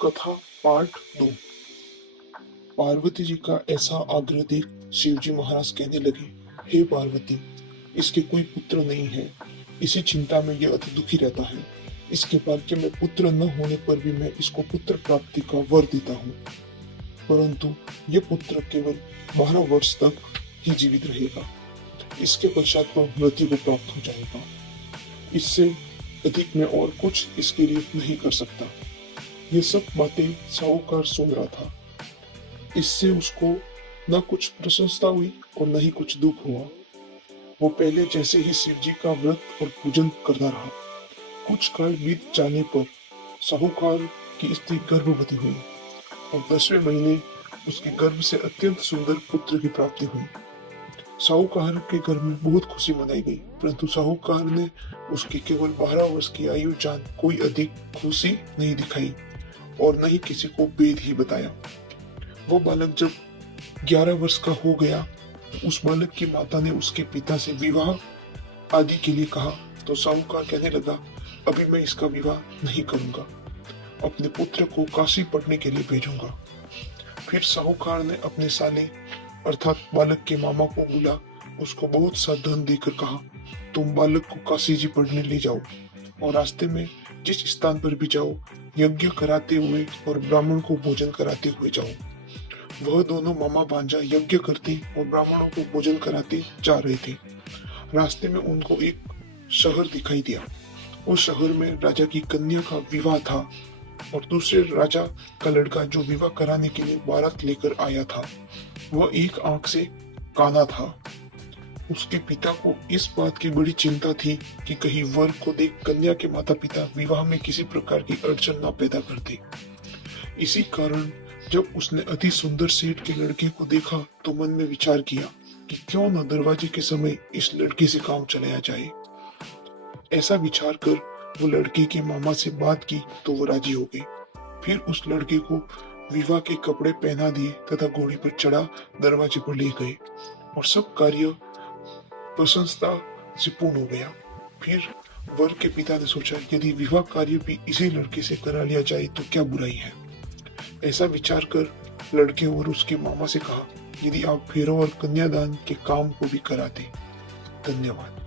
कथा पार्ट 2। पार्वती जी का ऐसा आग्रह देख शिव जी महाराज कहने लगे, हे पार्वती, इसके कोई पुत्र नहीं है। इसी चिंता में यह अति दुखी रहता है। इसके भाग्य में पुत्र न होने पर भी मैं इसको पुत्र प्राप्ति का वर देता हूँ, परंतु यह पुत्र केवल 12 वर्ष तक ही जीवित रहेगा। इसके पश्चात वह मृत्यु को प्राप्त हो जाएगा। इससे अधिक मैं और कुछ इसके लिए नहीं कर सकता। ये सब बातें साहूकार सुन रहा था। इससे उसको न कुछ प्रशंसा हुई और न ही कुछ दुख हुआ। वो पहले जैसे ही शिव जी का व्रत और पूजन करता रहा। कुछ काल बीत जाने पर साहूकार की स्त्री गर्भवती हुई और 10वें महीने उसके गर्भ से अत्यंत सुंदर पुत्र की प्राप्ति हुई। साहूकार के घर में बहुत खुशी मनाई गई, परंतु साहूकार ने उसकी केवल 12 वर्ष की आयु जान कोई अधिक खुशी नहीं दिखाई और न ही किसी को भेद ही बताया। वो बालक जब 11 वर्ष का हो गया, उस बालक की माता ने उसके पिता से विवाह आदि के लिए कहा, तो साहूकार कहने लगा, अभी मैं इसका विवाह नहीं करूंगा, अपने पुत्र को काशी पढ़ने के लिए भेजूंगा। फिर साहूकार ने अपने साले अर्थात बालक के मामा को बुला उसको बहुत सा धन देकर कहा, तुम बालक को काशी जी पढ़ने ले जाओ और रास्ते में जिस स्थान पर भी जाओ यज्ञ कराते हुए और ब्राह्मण को भोजन कराते हुए जाओ। वह दोनों मामा भांजा यज्ञ करते और ब्राह्मणों को भोजन कराते जा रहे थे। रास्ते में उनको एक शहर दिखाई दिया। उस शहर में राजा की कन्या का विवाह था और दूसरे राजा का लड़का जो विवाह कराने के लिए बारात लेकर आया था, वह एक आंख से काना था। उसके पिता को इस बात की बड़ी चिंता थी कि कहीं वर को देख कन्या के माता पिता विवाह में किसी प्रकार की अड़चन न पैदा कर दे। इसी कारण जब उसने अति सुंदर सेठ के लड़के को देखा तो मन में विचार किया कि क्यों न दरवाजे के समय इस लड़के से काम चलाया जाए। ऐसा विचार कर वो लड़के के मामा से बात की तो वो राजी हो गए। फिर उस लड़के को विवाह के कपड़े पहना दिए तथा घोड़ी पर चढ़ा दरवाजे पर ले गए और सब कार्य प्रशंसा से पूर्ण हो गया। फिर वर के पिता ने सोचा, यदि विवाह कार्य भी इसी लड़के से करा लिया जाए तो क्या बुराई है। ऐसा विचार कर लड़के और उसके मामा से कहा, यदि आप फेरों और कन्यादान के काम को भी करा दें। धन्यवाद।